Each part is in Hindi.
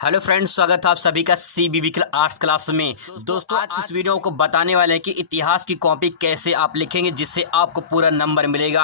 हेलो फ्रेंड्स, स्वागत है आप सभी का सीबीबी आर्ट्स क्लास में। दोस्तों आज इस वीडियो को बताने वाले हैं कि इतिहास की कॉपी कैसे आप लिखेंगे जिससे आपको पूरा नंबर मिलेगा।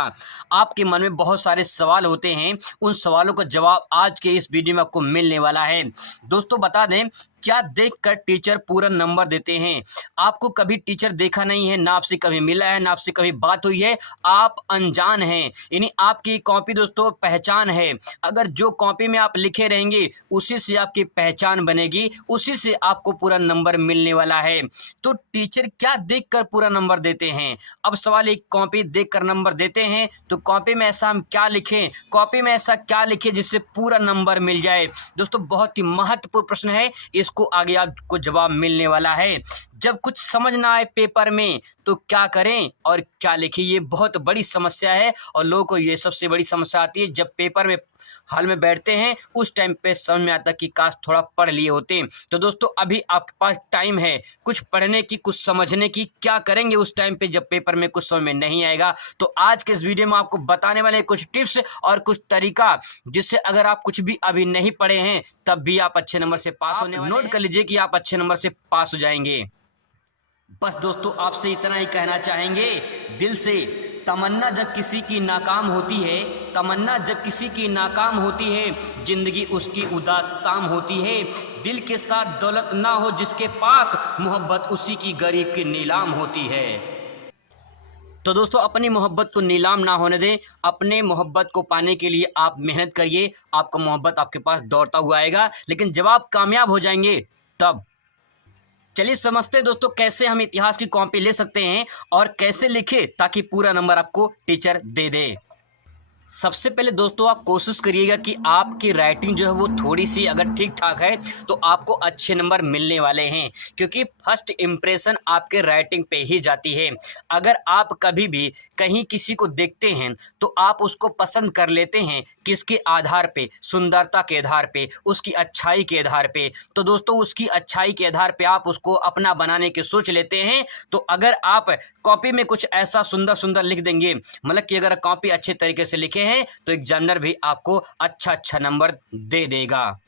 आपके मन में बहुत सारे सवाल होते हैं, उन सवालों का जवाब आज के इस वीडियो में आपको मिलने वाला है। दोस्तों बता दें, क्या देखकर टीचर पूरा नंबर देते हैं? आपको कभी टीचर देखा नहीं है, ना आपसे कभी मिला है, ना आपसे कभी बात हुई है, आप अनजान हैं। यानी आपकी कॉपी दोस्तों पहचान है। अगर जो कॉपी में आप लिखे रहेंगे उसी से आपकी पहचान बनेगी, उसी से आपको पूरा नंबर मिलने वाला है। तो टीचर क्या देखकर पूरा नंबर देते हैं? अब सवाल, एक कॉपी देखकर नंबर देते हैं तो कॉपी में ऐसा हम क्या लिखें, कॉपी में ऐसा क्या लिखें जिससे पूरा नंबर मिल जाए? दोस्तों बहुत ही महत्वपूर्ण प्रश्न है, इसको आगे आपको जवाब मिलने वाला है। जब कुछ समझ ना आए पेपर में तो क्या करें और क्या लिखें, ये बहुत बड़ी समस्या है और लोगों को ये सबसे बड़ी समस्या आती है जब पेपर में हॉल में बैठते हैं, उस टाइम पे समझ में आता कि काश थोड़ा पढ़ लिए होते। तो दोस्तों अभी आपके पास टाइम है कुछ पढ़ने की, कुछ समझने की। क्या करेंगे उस टाइम पे जब पेपर में कुछ समझ में नहीं आएगा? तो आज के इस वीडियो में आपको बताने वाले कुछ टिप्स और कुछ तरीका, जिससे अगर आप कुछ भी अभी नहीं पढ़े हैं तब भी आप अच्छे नंबर से पास होने वाले हैं। नोट कर लीजिए कि आप अच्छे नंबर से पास हो जाएंगे। बस दोस्तों आपसे इतना ही कहना चाहेंगे दिल से, तमन्ना जब किसी की नाकाम होती है, तमन्ना जब किसी की नाकाम होती है, जिंदगी उसकी उदास शाम होती है। दिल के साथ दौलत ना हो जिसके पास, मोहब्बत उसी की गरीब की नीलाम होती है। तो दोस्तों अपनी मोहब्बत को नीलाम ना होने दें। अपने मोहब्बत को पाने के लिए आप मेहनत करिए, आपका मोहब्बत आपके पास दौड़ता हुआ आएगा। लेकिन जब आप कामयाब हो जाएंगे तब। चलिए समझते हैं दोस्तों कैसे हम इतिहास की कॉपी ले सकते हैं और कैसे लिखें ताकि पूरा नंबर आपको टीचर दे दे। सबसे पहले दोस्तों आप कोशिश करिएगा कि आपकी राइटिंग जो है वो थोड़ी सी अगर ठीक ठाक है तो आपको अच्छे नंबर मिलने वाले हैं, क्योंकि फर्स्ट इम्प्रेशन आपके राइटिंग पे ही जाती है। अगर आप कभी भी कहीं किसी को देखते हैं तो आप उसको पसंद कर लेते हैं, किसके आधार पे? सुंदरता के आधार पे, उसकी अच्छाई के आधार पे। तो दोस्तों उसकी अच्छाई के आधार पे आप उसको अपना बनाने की सोच लेते हैं। तो अगर आप कॉपी में कुछ ऐसा सुंदर सुंदर लिख देंगे, मतलब कि अगर कॉपी अच्छे तरीके से लिखे हैं तो एग्जामिनर भी आपको अच्छा नंबर दे देगा।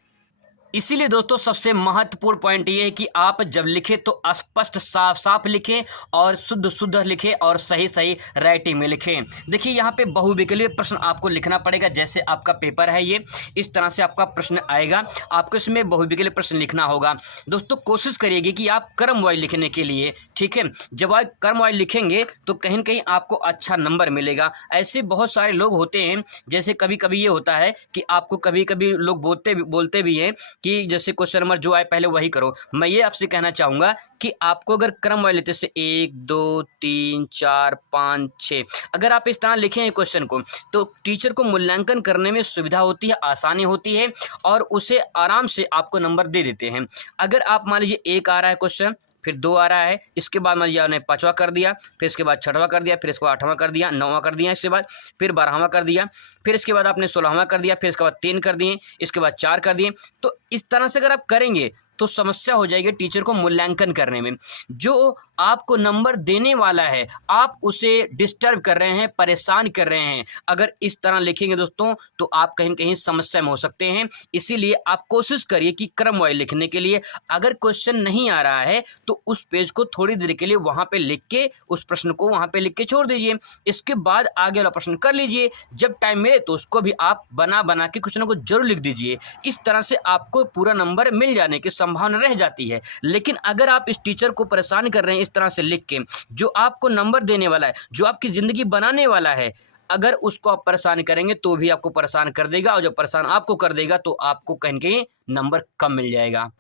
इसीलिए दोस्तों सबसे महत्वपूर्ण पॉइंट ये है कि आप जब लिखें तो स्पष्ट साफ साफ लिखें और शुद्ध शुद्ध लिखें और सही सही राइटिंग में लिखें। देखिए यहाँ पे बहुविकल्पीय प्रश्न आपको लिखना पड़ेगा। जैसे आपका पेपर है ये, इस तरह से आपका प्रश्न आएगा, आपको इसमें बहुविकल्पीय प्रश्न लिखना होगा। दोस्तों कोशिश करिएगा कि आप क्रम वाइज लिखने के लिए, ठीक है, जब आप क्रम वाइज लिखेंगे तो कहीं न कहीं आपको अच्छा नंबर मिलेगा। ऐसे बहुत सारे लोग होते हैं, जैसे कभी कभी ये होता है कि आपको कभी कभी लोग बोलते भी हैं कि जैसे क्वेश्चन नंबर जो आए पहले वही करो। मैं ये आपसे कहना चाहूँगा कि आपको अगर क्रम वाइज लेते से 1 2 3 4 5 6, अगर आप इस तरह लिखें क्वेश्चन को तो टीचर को मूल्यांकन करने में सुविधा होती है, आसानी होती है और उसे आराम से आपको नंबर दे देते हैं। अगर आप मान लीजिए 1 आ रहा है क्वेश्चन, फिर 2 आ रहा है, इसके बाद मान लीजिए आपने 5वां कर दिया, फिर इसके बाद 6वां कर दिया, फिर इसके बाद 8वां कर दिया, 9वां कर दिया, इसके बाद फिर 12वां कर दिया, फिर इसके बाद आपने 16वां कर दिया, फिर इसके बाद 3 कर दिए, इसके बाद 4 कर दिए। तो इस तरह से अगर आप करेंगे तो समस्या हो जाएगी टीचर को मूल्यांकन करने में। जो आपको नंबर देने वाला है आप उसे डिस्टर्ब कर रहे हैं, परेशान कर रहे हैं। अगर इस तरह लिखेंगे दोस्तों तो आप कहीं न कहीं समस्या में हो सकते हैं। इसीलिए आप कोशिश करिए कि क्रम वाइज लिखने के लिए, अगर क्वेश्चन नहीं आ रहा है तो उस पेज को थोड़ी देर के लिए वहाँ पे लिख के, उस प्रश्न को वहाँ पे लिख के छोड़ दीजिए। इसके बाद आगे वाला प्रश्न कर लीजिए। जब टाइम मिले तो उसको भी आप बना के कुछ ना कुछ जरूर लिख दीजिए। इस तरह से आपको पूरा नंबर मिल जाने की संभावना रह जाती है। लेकिन अगर आप इस टीचर को परेशान कर रहे हैं इस तरह से लिख के, जो आपको नंबर देने वाला है, जो आपकी जिंदगी बनाने वाला है, अगर उसको आप परेशान करेंगे तो भी आपको परेशान कर देगा, और जब परेशान आपको कर देगा तो आपको कहीं कहीं नंबर कम मिल जाएगा,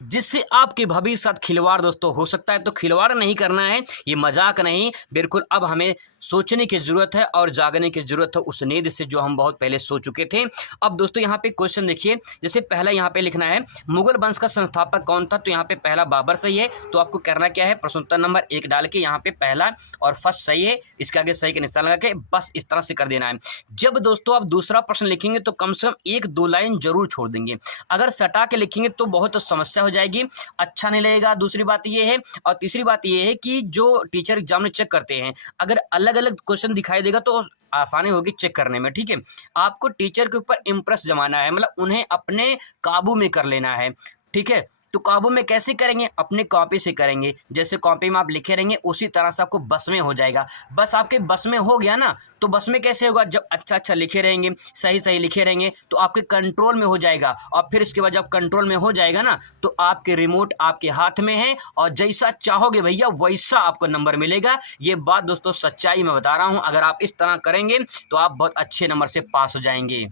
जिससे आपके भविष्य साथ खिलवाड़ दोस्तों हो सकता है। तो खिलवाड़ नहीं करना है, ये मजाक नहीं, बिल्कुल अब हमें सोचने की जरूरत है और जागने की जरूरत है उस नींद से जो हम बहुत पहले सो चुके थे। अब दोस्तों यहाँ पे क्वेश्चन देखिए, जैसे पहला यहाँ पे लिखना है मुगल वंश का संस्थापक कौन था? तो यहाँ पे पहला बाबर सही है। तो आपको करना क्या है, प्रश्नोत्तर नंबर 1 डाल के यहाँ पे पहला और फर्स्ट सही है, इसके आगे सही का निशान लगा के बस इस तरह से कर देना है। जब दोस्तों आप दूसरा प्रश्न लिखेंगे तो कम से कम 1 2 लाइन जरूर छोड़ देंगे। अगर सटा के लिखेंगे तो बहुत समस्या हो जाएगी, अच्छा नहीं लगेगा। दूसरी बात ये है, और तीसरी बात ये है कि जो टीचर एग्जाम में चेक करते हैं, अगर अलग अलग क्वेश्चन दिखाई देगा तो आसानी होगी चेक करने में। ठीक है, आपको टीचर के ऊपर इम्प्रेस जमाना है, मतलब उन्हें अपने काबू में कर लेना है। ठीक है, तो काबू में कैसे करेंगे? अपने कॉपी से करेंगे। जैसे कॉपी में आप लिखे रहेंगे उसी तरह से आपको बस में हो जाएगा। बस आपके बस में हो गया ना, तो बस में कैसे होगा? जब अच्छा अच्छा लिखे रहेंगे, सही सही लिखे रहेंगे, तो आपके कंट्रोल में हो जाएगा। और फिर इसके बाद जब कंट्रोल में हो जाएगा ना, तो आपके रिमोट आपके हाथ में है और जैसा चाहोगे भैया वैसा आपको नंबर मिलेगा। ये बात दोस्तों सच्चाई में बता रहा हूँ। अगर आप इस तरह करेंगे तो आप बहुत अच्छे नंबर से पास हो जाएंगे।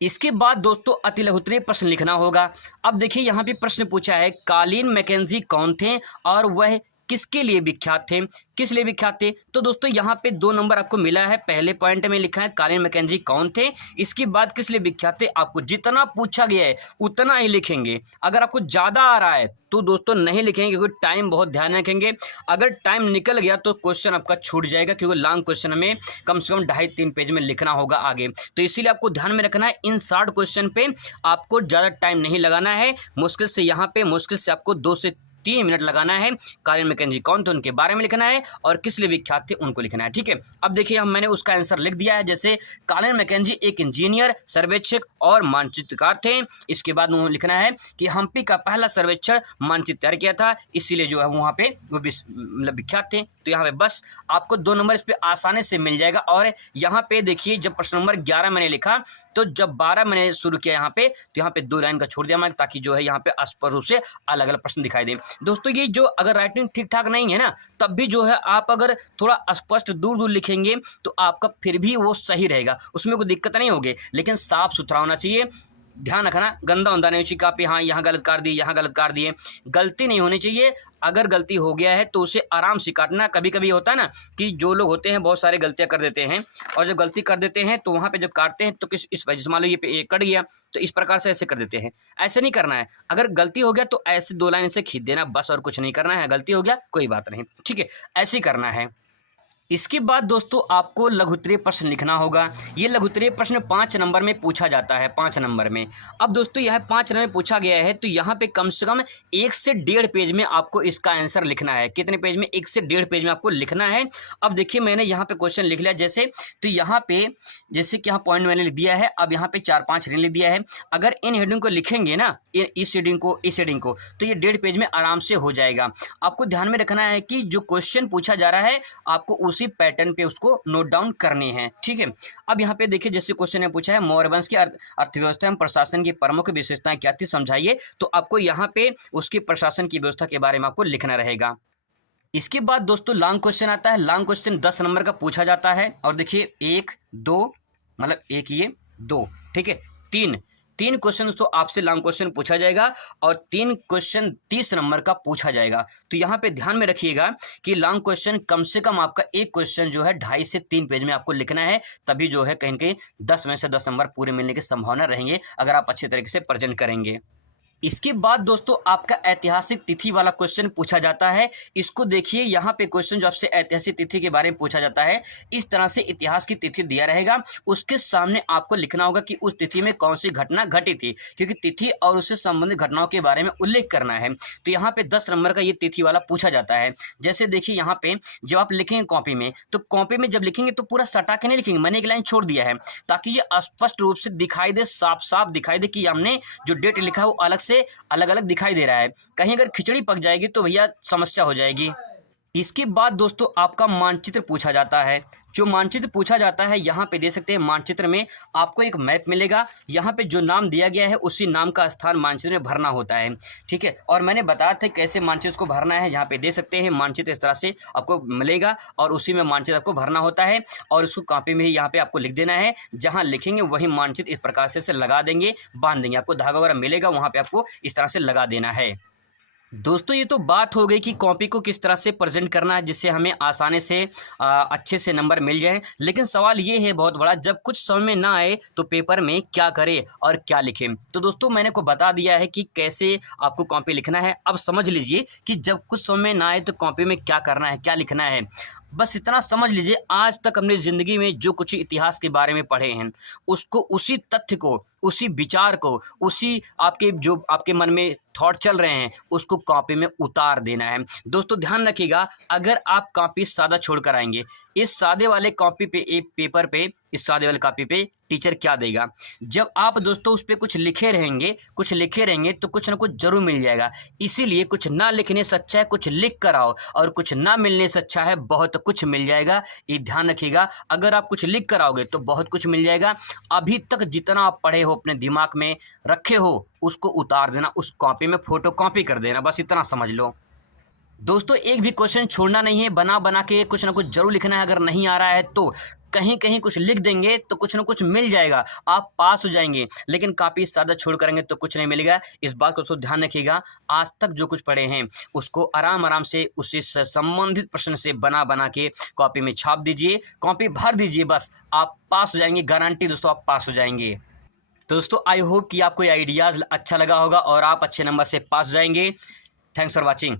इसके बाद दोस्तों अति लघुत्तरीय प्रश्न लिखना होगा। अब देखिए यहाँ पे प्रश्न पूछा है, कालीन मैकेंजी कौन थे और वह किसके लिए विख्यात थे? किस लिए विख्यात थे? तो दोस्तों यहाँ पे 2 नंबर आपको मिला है। पहले पॉइंट में लिखा है कालीन मैकेंजी कौन थे, इसके बाद किस लिए विख्यात थे। आपको जितना पूछा गया है उतना ही लिखेंगे। अगर आपको ज़्यादा आ रहा है तो दोस्तों नहीं लिखेंगे, क्योंकि टाइम बहुत ध्यान रखेंगे। अगर टाइम निकल गया तो क्वेश्चन आपका छूट जाएगा, क्योंकि लॉन्ग क्वेश्चन में कम से कम 2.5-3 पेज में लिखना होगा आगे। तो इसीलिए आपको ध्यान में रखना है, इन 60 क्वेश्चन पे आपको ज़्यादा टाइम नहीं लगाना है। मुश्किल से यहाँ पे मुश्किल से आपको 2 से 3 मिनट लगाना है। कालीन मैकेंजी कौन थे उनके बारे में लिखना है और किस लिए विख्यात थे उनको लिखना है। ठीक है, अब देखिए मैंने उसका आंसर लिख दिया है। जैसे कालीन मैकेंजी एक इंजीनियर, सर्वेक्षक और मानचित्रकार थे। इसके बाद उन्होंने लिखना है कि हम्पी का पहला सर्वेक्षण मानचित्र तैयार किया था, इसीलिए जो है वहाँ पे वो मतलब विख्यात थे। तो यहाँ पे बस आपको 2 नंबर इस पे आसानी से मिल जाएगा। और यहाँ पे देखिए जब प्रश्न नंबर 11 मैंने लिखा, तो जब 12 मैंने शुरू किया यहाँ पे, तो यहाँ पे 2 लाइन का छोड़ दिया मैं, ताकि जो है यहाँ पे स्पष्ट रूप से अलग अलग प्रश्न दिखाई दे। दोस्तों ये जो अगर राइटिंग ठीक ठाक नहीं है ना, तब भी जो है आप अगर थोड़ा स्पष्ट दूर दूर लिखेंगे तो आपका फिर भी वो सही रहेगा, उसमें कोई दिक्कत नहीं होगी। लेकिन साफ सुथरा होना चाहिए, ध्यान रखना, गंदा होना नहीं चाहिए कापी। हाँ यहाँ गलत कर दी, यहाँ गलत कर दिए, गलती नहीं होनी चाहिए। अगर गलती हो गया है तो उसे आराम से काटना। कभी कभी होता है ना कि जो लोग होते हैं बहुत सारे गलतियां कर देते हैं, और जब गलती कर देते हैं तो वहाँ पे जब काटते हैं तो किस इस वजह से मान लो ये कट गया, तो इस प्रकार से ऐसे कर देते हैं। ऐसे नहीं करना है। अगर गलती हो गया तो ऐसे 2 लाइन से खींच देना बस, और कुछ नहीं करना है। गलती हो गया कोई बात नहीं, ठीक है, ऐसे ही करना है। इसके बाद दोस्तों आपको लघुत्तरीय प्रश्न लिखना होगा। ये लघुत्तरीय प्रश्न 5 नंबर में पूछा जाता है, 5 नंबर में। अब दोस्तों यह 5 नंबर में पूछा गया है, तो यहाँ पे कम से कम 1 से 1.5 पेज में आपको इसका आंसर लिखना है। कितने पेज में? 1 से 1.5 पेज में आपको लिखना है। अब देखिए मैंने यहाँ पे क्वेश्चन लिख लिया जैसे, तो यहाँ पे जैसे कि यहाँ पॉइंट मैंने लिख दिया है। अब यहाँ पे 4-5 हेडिंग लिख दिया है। अगर इन हेडिंग को लिखेंगे ना, इस हेडिंग को, तो ये 1.5 पेज में आराम से हो जाएगा। आपको ध्यान में रखना है कि जो क्वेश्चन पूछा जा रहा है आपको उसी पैटर्न पे उसको नोट डाउन करने हैं। ठीक है, अब यहाँ पे देखिए जैसे क्वेश्चन ने पूछा है, मौर्य वंश की अर्थव्यवस्था एवं प्रशासन की प्रमुख विशेषताएं क्या थी, समझाइए। तो आपको यहाँ पे उसकी प्रशासन की व्यवस्था के बारे में आपको लिखना रहेगा। इसके बाद दोस्तों लॉन्ग क्वेश्चन आता है। लॉन्ग क्वेश्चन 10 नंबर का पूछा जाता है। और देखिए 1, 2, मतलब 1 ये 2, ठीक है, 3 क्वेश्चन तो आपसे लॉन्ग क्वेश्चन पूछा जाएगा, और 3 क्वेश्चन 30 नंबर का पूछा जाएगा। तो यहाँ पे ध्यान में रखिएगा कि लॉन्ग क्वेश्चन कम से कम आपका एक क्वेश्चन जो है 2.5 से 3 पेज में आपको लिखना है, तभी जो है कहीं न कहीं 10 में से 10 नंबर पूरे मिलने की संभावना रहेंगे, अगर आप अच्छे तरीके से प्रेजेंट करेंगे। इसके बाद दोस्तों आपका ऐतिहासिक तिथि वाला क्वेश्चन पूछा जाता है। इसको देखिए, यहाँ पे क्वेश्चन जो आपसे ऐतिहासिक तिथि के बारे में पूछा जाता है, इस तरह से इतिहास की तिथि दिया रहेगा। उसके सामने आपको लिखना होगा कि उस तिथि में कौन सी घटना घटी थी, क्योंकि तिथि और उससे संबंधित घटनाओं के बारे में उल्लेख करना है। तो यहाँ पे 10 नंबर का ये तिथि वाला पूछा जाता है। जैसे देखिए यहाँ पे जब आप लिखेंगे कॉपी में, तो कॉपी में जब लिखेंगे तो पूरा सटा के नहीं लिखेंगे, मैंने एक लाइन छोड़ दिया है ताकि ये स्पष्ट रूप से दिखाई दे, साफ साफ दिखाई दे कि हमने जो डेट लिखा है वो अलग अलग दिखाई दे रहा है। कहीं अगर खिचड़ी पक जाएगी तो भैया समस्या हो जाएगी। इसके बाद दोस्तों आपका मानचित्र पूछा जाता है। जो मानचित्र पूछा जाता है यहाँ पे दे सकते हैं, मानचित्र में आपको एक मैप मिलेगा। यहाँ पे जो नाम दिया गया है उसी नाम का स्थान मानचित्र में भरना होता है, ठीक है। और मैंने बताया था कैसे मानचित्र को भरना है। यहाँ पे दे सकते हैं मानचित्र इस तरह से आपको मिलेगा, और उसी में मानचित्र आपको भरना होता है, और उसको कॉपी में ही यहाँ पे आपको लिख देना है। जहाँ लिखेंगे वही मानचित्र इस प्रकार से लगा देंगे, बांध देंगे। आपको धागा वगैरह मिलेगा, वहाँ पे आपको इस तरह से लगा देना है। दोस्तों ये तो बात हो गई कि कॉपी को किस तरह से प्रेजेंट करना है जिससे हमें आसानी से अच्छे से नंबर मिल जाए। लेकिन सवाल ये है बहुत बड़ा, जब कुछ समझ में ना आए तो पेपर में क्या करें और क्या लिखें। तो दोस्तों मैंने को बता दिया है कि कैसे आपको कॉपी लिखना है। अब समझ लीजिए कि जब कुछ समझ में ना आए तो कॉपी में क्या करना है, क्या लिखना है। बस इतना समझ लीजिए, आज तक हमने ज़िंदगी में जो कुछ इतिहास के बारे में पढ़े हैं, उसको, उसी तथ्य को, उसी विचार को, उसी आपके जो आपके मन में थॉट चल रहे हैं, उसको कॉपी में उतार देना है। दोस्तों ध्यान रखिएगा, अगर आप कॉपी सादा छोड़कर आएँगे, इस सादे वाले कॉपी पे, एक पेपर पे, इस सादे वाले कॉपी पे टीचर क्या देगा? जब आप दोस्तों उस पे कुछ लिखे रहेंगे तो कुछ ना कुछ ज़रूर मिल जाएगा। इसीलिए कुछ ना लिखने से अच्छा है कुछ लिख कर आओ, और कुछ ना मिलने से अच्छा है बहुत कुछ मिल जाएगा। ये ध्यान रखिएगा, अगर आप कुछ लिख कर आओगे तो बहुत कुछ मिल जाएगा। अभी तक जितना आप पढ़े हो, अपने दिमाग में रखे हो, उसको उतार देना, उस कॉपी में फ़ोटोकॉपी कर देना, बस इतना समझ लो। दोस्तों एक भी क्वेश्चन छोड़ना नहीं है, बना के कुछ ना कुछ जरूर लिखना है। अगर नहीं आ रहा है तो कहीं कहीं कुछ लिख देंगे तो कुछ ना कुछ मिल जाएगा, आप पास हो जाएंगे। लेकिन कॉपी सादा छोड़ करेंगे तो कुछ नहीं मिलेगा। इस बात को तो ध्यान रखिएगा, आज तक जो कुछ पढ़े हैं उसको आराम आराम से उससे संबंधित प्रश्न से बना के कॉपी में छाप दीजिए, कॉपी भर दीजिए, बस आप पास हो जाएंगे। गारंटी दोस्तों, आप पास हो जाएंगे। तो दोस्तों आई होप कि आपको ये आइडियाज़ अच्छा लगा होगा और आप अच्छे नंबर से पास हो जाएंगे। Thanks for watching.